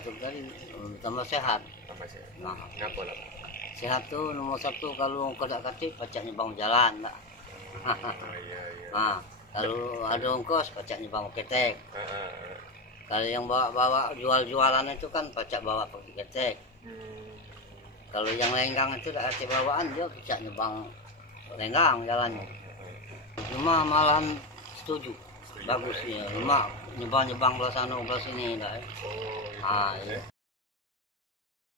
tuh tadi tambah sehat. Tambah sehat. Nah, Ngapa lah? sehat tuh nomor satu kalau kodak katik pacak nyebang jalan tak. Oh, iya iya. Nah, kalau ada ongkos pacak nyebang ketek. Heeh. Kalau yang bawa jual-jualan itu kan pacak bawa pakai ketek. Kalau yang lenggang itu tak ada bawaan dia pacak nyebang lenggang jalannya. Cuma malahan setuju. Bagus ya. Cuma nyebang-nyebang belah sana belah sini dah. Oh, iya. Ah, iya.